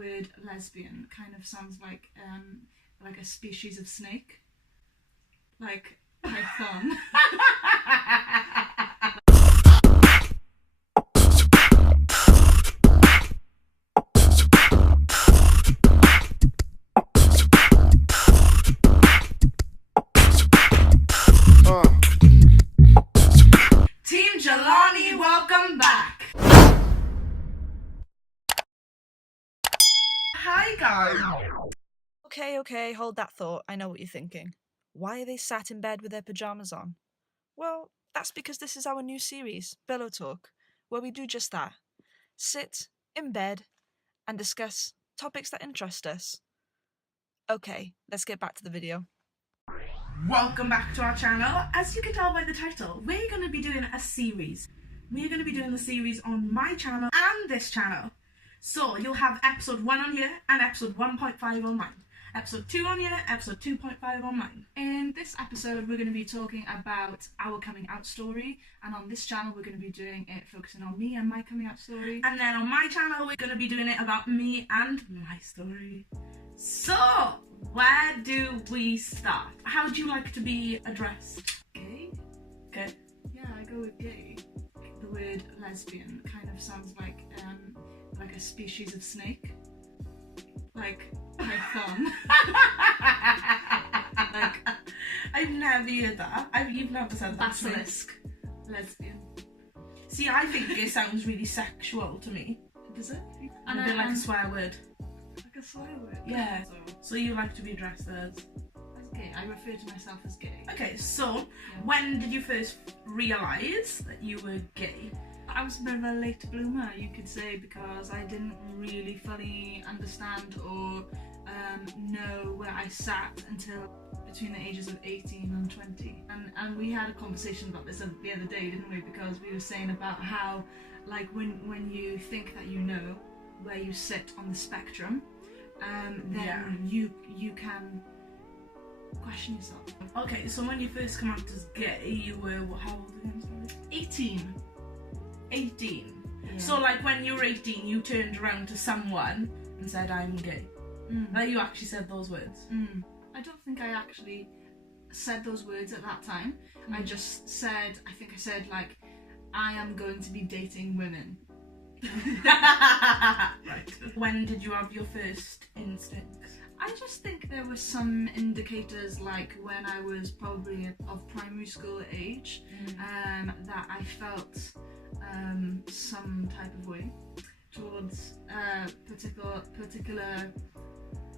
word lesbian kind of sounds like a species of snake, like python. Team Jelani, welcome back. Hi guys. Okay, hold that thought. I know what you're thinking. Why are they sat in bed with their pajamas on? Well, that's because this is our new series, Billow Talk, where we do just that. Sit in bed and discuss topics that interest us. Okay, let's get back to the video. Welcome back to our channel. As you can tell by the title, we're going to be doing a series. We're going to be doing the series on my channel and this channel. So you'll have episode 1 on here and episode 1.5 on mine. Episode 2 on here, episode 2.5 on mine. In this episode, we're going to be talking about our coming out story, and on this channel, we're going to be doing it focusing on me and my coming out story. And then on my channel, we're going to be doing it about me and my story. So, where do we start? How would you like to be addressed? Gay? Okay. Yeah, I go with gay. The word lesbian kind of sounds like a species of snake, like python. Like, I've never heard that. You've never said that. Basilisk. Lesbian. See, I think it sounds really sexual to me. Does it? And a bit like a swear word. Like a swear word? Yeah. So you like to be addressed as gay. I refer to myself as gay. Okay, so when did you first realise that you were gay? I was a bit of a late bloomer, you could say, because I didn't really fully understand or know where I sat until between the ages of 18 and 20. And we had a conversation about this the other day, didn't we? Because we were saying about how, like, when you think that you know where you sit on the spectrum, then you can question yourself. Okay, so when you first come out as gay, you were, how old again, sorry? 18. 18. Yeah. So like when you were 18, you turned around to someone and said, I'm gay. Like you actually said those words. I don't think I actually said those words at that time. I just said, I said like, I am going to be dating women. Right. When did you have your first instincts? I just think there were some indicators, like when I was probably of primary school age, that I felt some type of way towards particular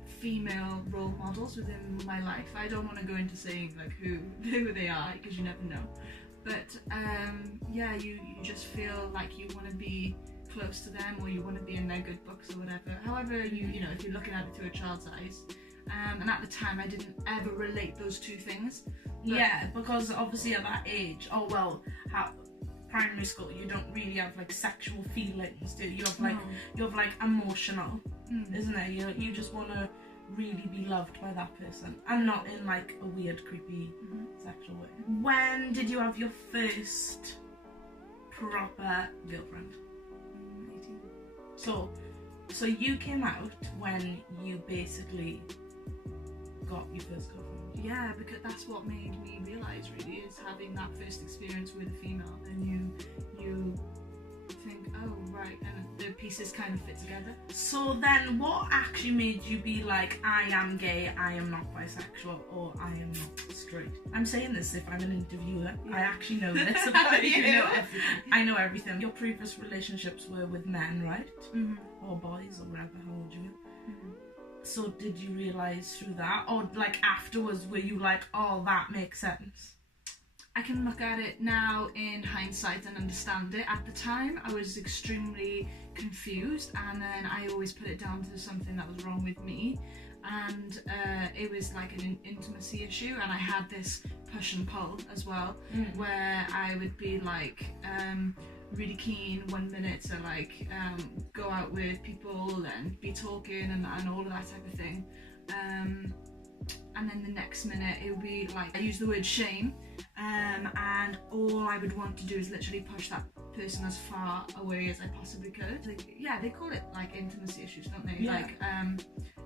female role models within my life. I don't want to go into saying like who they are, because you never know. But yeah, you just feel like you want to be close to them, or you want to be in their good books or whatever. However, you know, if you're looking at it through a child's eyes. And at the time, I didn't ever relate those two things. Yeah, because obviously at that age, primary school, you don't really have like sexual feelings, do you? You have like you have like emotional, isn't it? You just want to really be loved by that person, and not in like a weird, creepy sexual way. When did you have your first proper girlfriend? 18. So you came out when you basically got your first girlfriend. Yeah, because that's what made me realise, really, is having that first experience with a female. Then you think, oh right, and the pieces kind of fit together. So then what actually made you be like, I am gay, I am not bisexual, or I am not straight? I'm saying this if I'm an interviewer. I actually know this about you. Know everything. I know everything. Your previous relationships were with men, right? Or boys, or whatever, how old you were. So did you realise through that, or like afterwards were you like, oh, that makes sense? I can look at it now in hindsight and understand it. At the time, I was extremely confused, and then I always put it down to something that was wrong with me. And it was like an intimacy issue, and I had this push and pull as well, where I would be like really keen one minute to like go out with people and be talking and all of that type of thing, and then the next minute it would be like I use the word shame, and all I would want to do is literally push that person as far away as I possibly could. Like, yeah, they call it like intimacy issues, don't they? Yeah. Like,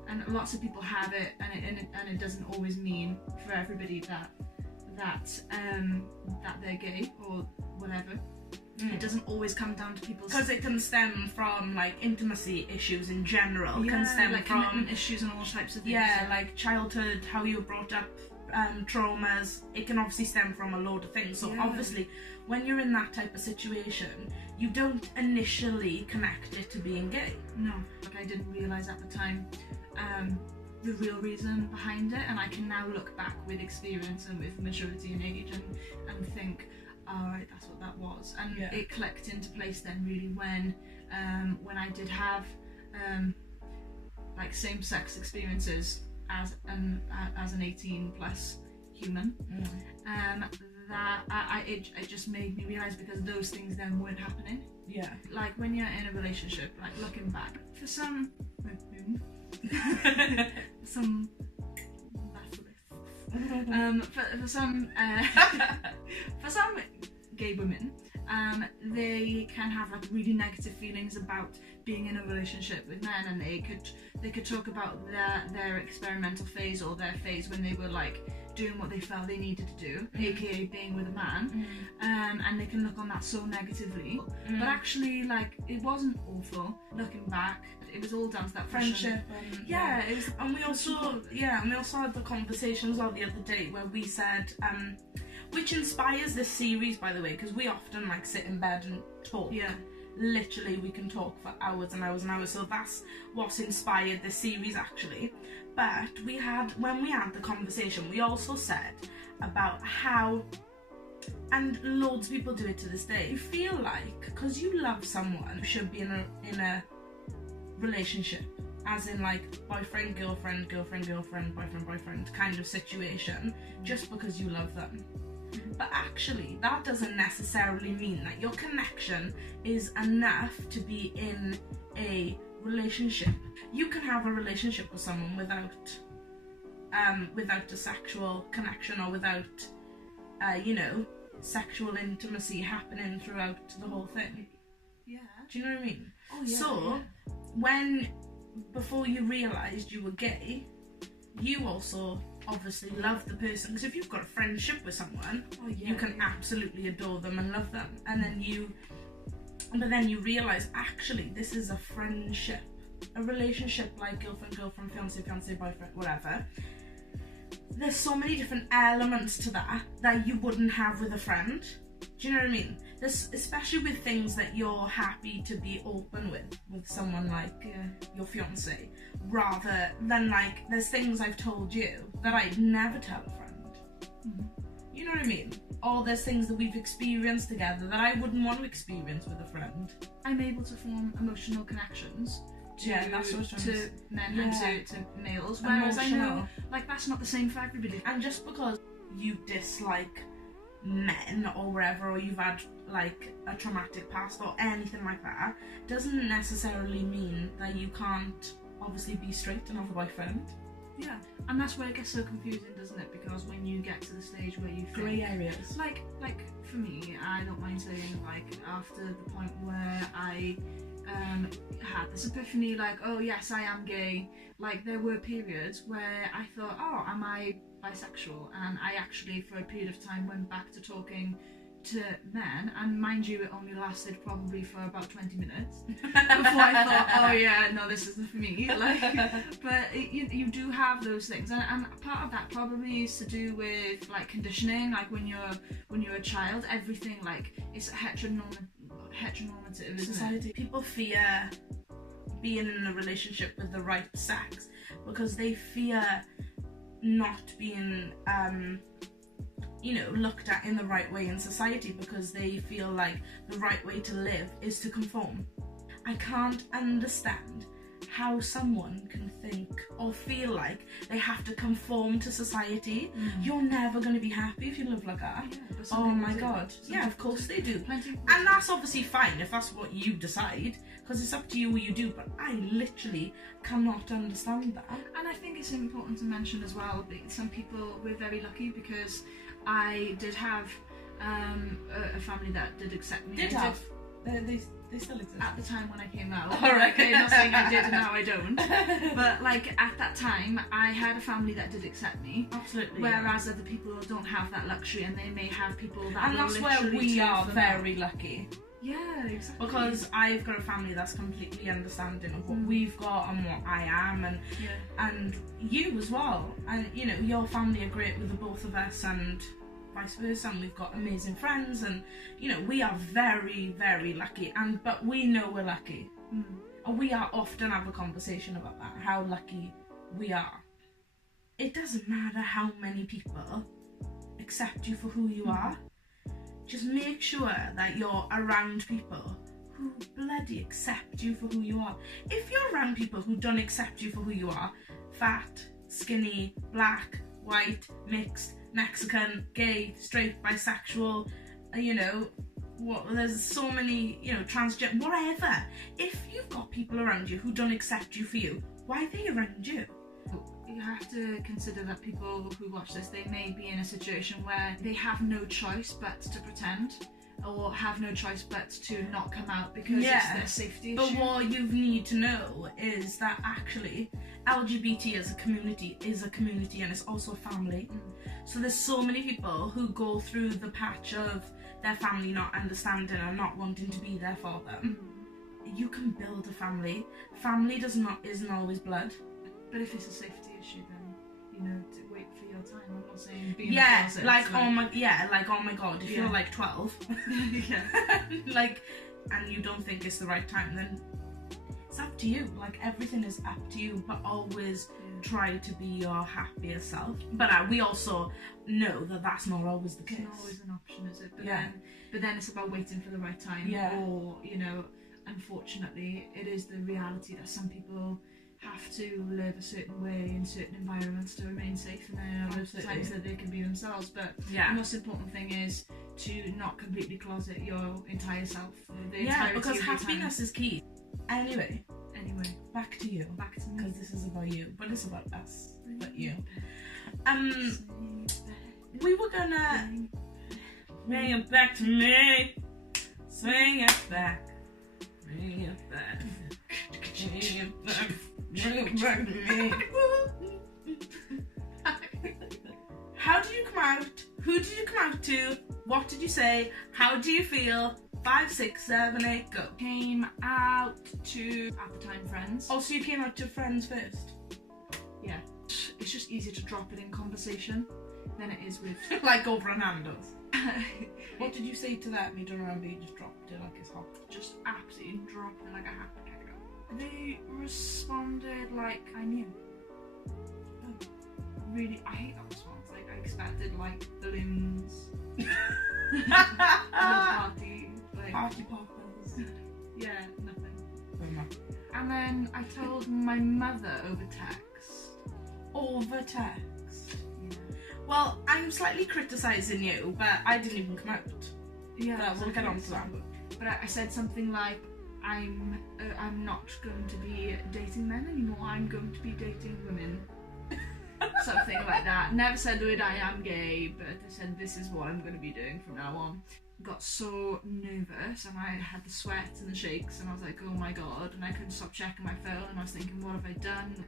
and lots of people have it, and it doesn't always mean for everybody that they're gay or whatever. It doesn't always come down to people's... Because it can stem from, like, intimacy issues in general. Yeah, Can stem like from commitment issues and all types of things. Yeah, like childhood, how you were brought up, traumas. It can obviously stem from a load of things. So obviously, when you're in that type of situation, you don't initially connect it to being gay. No, like I didn't realise at the time the real reason behind it, and I can now look back with experience and with maturity and age and think, all right, that's what that was. And it clicked into place then really when I did have like same-sex experiences as an 18 plus human. That it just made me realise, because those things then weren't happening. Yeah. Like when you're in a relationship, like looking back, for some some for some for some gay women, they can have like really negative feelings about being in a relationship with men, and they could talk about their experimental phase or their phase when they were like doing what they felt they needed to do, aka being with a man, and they can look on that so negatively. But actually, like, it wasn't awful. Looking back, it was all down to that friendship. It was, and we also had the conversations of the other day where we said, which inspires this series, by the way, because we often like sit in bed and talk. Yeah. Literally, we can talk for hours and hours and hours. So that's what's inspired this series, actually. But when we had the conversation, we also said about how, and loads of people do it to this day, you feel like because you love someone, you should be in a relationship, as in like boyfriend, girlfriend, girlfriend, girlfriend, boyfriend, boyfriend kind of situation, just because you love them. But actually, that doesn't necessarily mean that your connection is enough to be in a relationship. You can have a relationship with someone without a sexual connection, or without sexual intimacy happening throughout the whole thing. Yeah. Do you know what I mean? Oh yeah. So when before you realised you were gay, you also obviously love the person, because if you've got a friendship with someone, you can absolutely adore them and love them, and then you realise, actually, this is a friendship, a relationship like girlfriend, fiance, boyfriend, whatever. There's so many different elements to that you wouldn't have with a friend. Do you know what I mean? There's, especially with things that you're happy to be open with someone like your fiance, rather than like there's things I've told you that I'd never tell a friend. You know what I mean? Or there's things that we've experienced together that I wouldn't want to experience with a friend. I'm able to form emotional connections to men and to males, whereas I know like that's not the same for everybody. And just because you dislike men or wherever, or you've had like a traumatic past or anything like that, doesn't necessarily mean that you can't obviously be straight and have a boyfriend. Yeah, and that's where it gets so confusing, doesn't it? Because when you get to the stage where you think grey areas, like for me, I don't mind saying, like, after the point where I had this epiphany, like, oh yes, I am gay, like there were periods where I thought, oh, am I bisexual? And I actually for a period of time went back to talking to men, and mind you, it only lasted probably for about 20 minutes before I thought, oh yeah, no, this isn't for me. Like, but you do have those things, and part of that probably is to do with like conditioning. Like when you're a child, everything like it's heteronormative, isn't society. it? People fear being in a relationship with the right sex because they fear not being looked at in the right way in society, because they feel like the right way to live is to conform. I can't understand how someone can think or feel like they have to conform to society. You're never going to be happy if you live like that. Yeah, oh my god. Yeah, of course they do. And that's obviously fine if that's what you decide, because it's up to you what you do, but I literally cannot understand that. And I think it's important to mention as well that some people, we're very lucky because I did have a family that did accept me. They still exist. At the time when I came out. Alright. Okay, not saying I did and now I don't. But like at that time, I had a family that did accept me. Absolutely. Whereas other people don't have that luxury, and they may have people that. And will that's where literally we turn are for very lucky. Yeah, exactly. Because I've got a family that's completely understanding of what we've got and what I am, and you as well. And you know, your family are great with the both of us, and vice versa. And we've got amazing friends, and you know, we are very, very lucky. But we know we're lucky, and we are often have a conversation about that. How lucky we are. It doesn't matter how many people accept you for who you are. Just make sure that you're around people who bloody accept you for who you are. If you're around people who don't accept you for who you are, fat, skinny, black, white, mixed, Mexican, gay, straight, bisexual, you know, there's so many, you know, transgender, whatever. If you've got people around you who don't accept you for you, why are they around you? You have to consider that people who watch this, they may be in a situation where they have no choice but to pretend, or have no choice but to not come out because it's their safety issue. But what you need to know is that actually LGBT as a community is a community, and it's also a family. So there's so many people who go through the patch of their family not understanding and not wanting to be there for them. You can build a family. Family isn't always blood. But if it's a safety issue, then you know, to wait for your time. I'm not saying be in Yeah, the closet, like oh my god, if you're like 12, like, and you don't think it's the right time, then it's up to you. Like, everything is up to you, but always try to be your happier self. But we also know that that's not always the case. It's not always an option, is it? But then it's about waiting for the right time. Or, you know, unfortunately, it is the reality that some people have to live a certain way in certain environments to remain safe, and then other times that they can be themselves. But the most important thing is to not completely closet your entire self. Because happiness is key. Anyway, back to you. Back to me. Because this is about you, but it's about us. But you. We were gonna bring it back to me. Swing it back. Bring it back. Bring it back. Bring it back to me. How did you come out? Who did you come out to? What did you say? How do you feel? 5, 6, 7, 8, go. Came out to, at the time, friends. Oh, so you came out to friends first? Yeah. It's just easier to drop it in conversation than it is with... like over an Nando's. What did you say to that? You don't remember, you just dropped it like it's hot. Just absolutely dropped it like a hot potato. They responded like I knew. Really, I hate that response. Like, I expected like balloons. Party poppers. Yeah, nothing. And then I told my mother over text. Over text? Yeah. Well, I'm slightly criticising you, but I didn't even come out. Yeah, we'll get on to that. But I said something like, I'm not going to be dating men anymore. I'm going to be dating women. Something like that. Never said the word I am gay, but I said this is what I'm going to be doing from now on. Got so nervous, and I had the sweats and the shakes, and I was like, oh my god, and I couldn't stop checking my phone, and I was thinking, what have I done?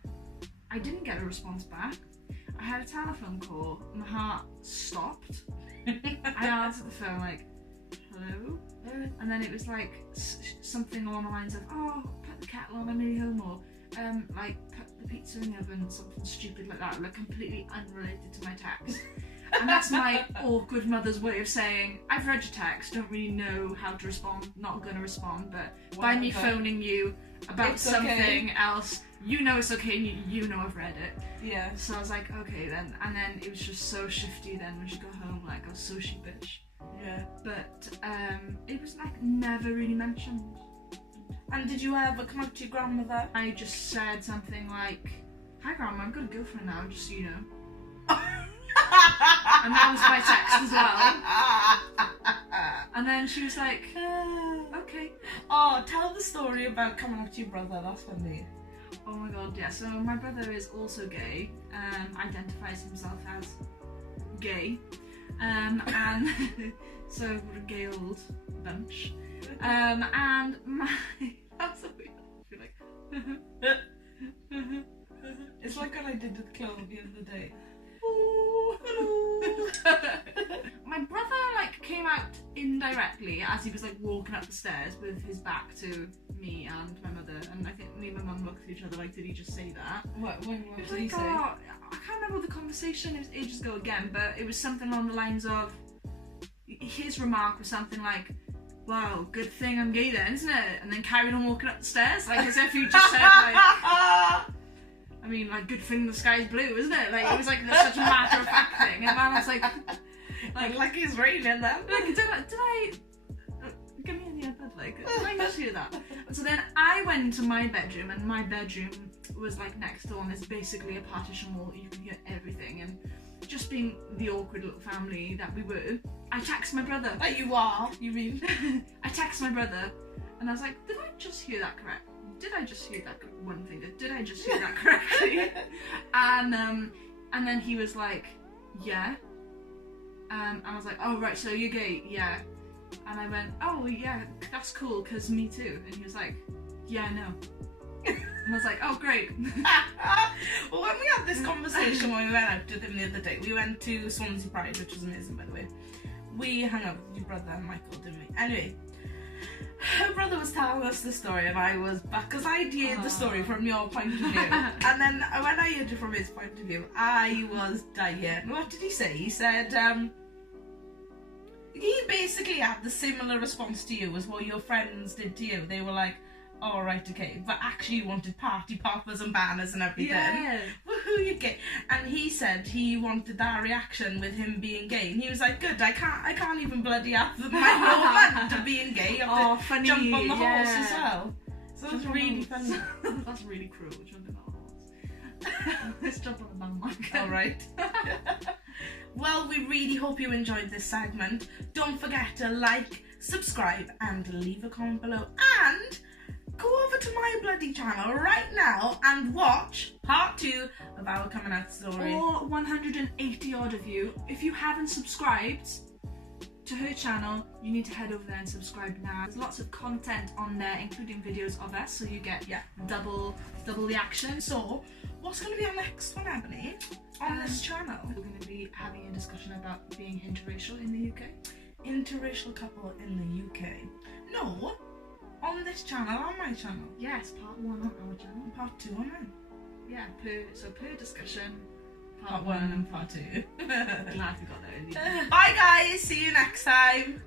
I didn't get a response back. I had a telephone call, my heart stopped. I answered the phone like, hello? And then it was like something along the lines of, oh, put the kettle on, I'm nearly home, or like put the pizza in the oven, something stupid like that, like completely unrelated to my text. And that's my awkward mother's way of saying, I've read your text, don't really know how to respond, not gonna respond, but by me phoning you about it's something else, you know it's okay, you know I've read it. Yeah. So I was like, okay then, and then it was just so shifty then when she got home, like I was so sheepish. Yeah. But it was like never really mentioned. And did you ever come up to your grandmother? I just said something like, hi grandma, I've got a girlfriend now, just so you know. And that was my text as well. And then she was like, okay. Oh, tell the story about coming up to your brother, that's funny. Oh my god, yeah, so my brother is also gay, identifies himself as gay, and so we're a gay old bunch. And my that's so weird. I feel like it's like what I did with Chloe the other day. hello. My brother like came out indirectly as he was like walking up the stairs with his back to me and my mother, and I think me and my mum looked at each other like, did he just say that? What did Like, he say? oh, I can't remember the conversation, it was ages ago again, but it was something along the lines of, his remark was something like, wow, good thing I'm gay then, isn't it? And then carried on walking up the stairs, like as if you just said like, I mean, like, good thing the sky's blue, isn't it? Like, it was like such a matter of fact thing, and man, I was like it's raining then. like, did I give me any other, like, did I just hear that? And so then I went into my bedroom, and my bedroom was like next door, and it's basically a partition wall, you can hear everything, and just being the awkward little family that we were, I texted my brother. Like you are, you mean? I texted my brother, and I was like, did I just hear that correct? Did I just hear that one thing? Did I just hear that correctly? And then he was like, yeah. And I was like, oh right, so you're gay, yeah. And I went, oh yeah, that's cool, cause me too. And he was like, yeah, no. And I was like, oh great. Well, when we had this conversation when we went out with him the other day, we went to Swansea Pride, which was amazing by the way. We hung out with your brother and Michael, didn't we? Anyway, her brother was telling us the story and I was back, because I'd heard the story from your point of view. And then when I heard it from his point of view, I was dying. What did he say? He said, he basically had the similar response to you as what your friends did to you. They were like, oh right, okay, but actually you wanted party poppers and banners and everything. Yeah. Woohoo, you're gay. And he said he wanted that reaction with him being gay, and he was like, good, I can't even bloody have my moment to being gay. I have to funny, jump on the horse as well. So it was Jump really on funny. That's really cruel, jumping on a horse. Let's jump on the bandwagon. Alright. Well, we really hope you enjoyed this segment. Don't forget to like, subscribe, and leave a comment below. And go over to my bloody channel right now and watch part 2 of our coming out story. All 180 odd of you, if you haven't subscribed to her channel, you need to head over there and subscribe now. There's lots of content on there, including videos of us, so you get double the action. So, what's going to be our next one, Ebony, on this channel? We're going to be having a discussion about being interracial in the UK. Interracial couple in the UK. No, on this channel, on my channel. Yes, part 1 on our channel. Part 2 on mine. Yeah, per discussion. Part 1 and part 2. Glad we got that in the end. Bye guys, see you next time.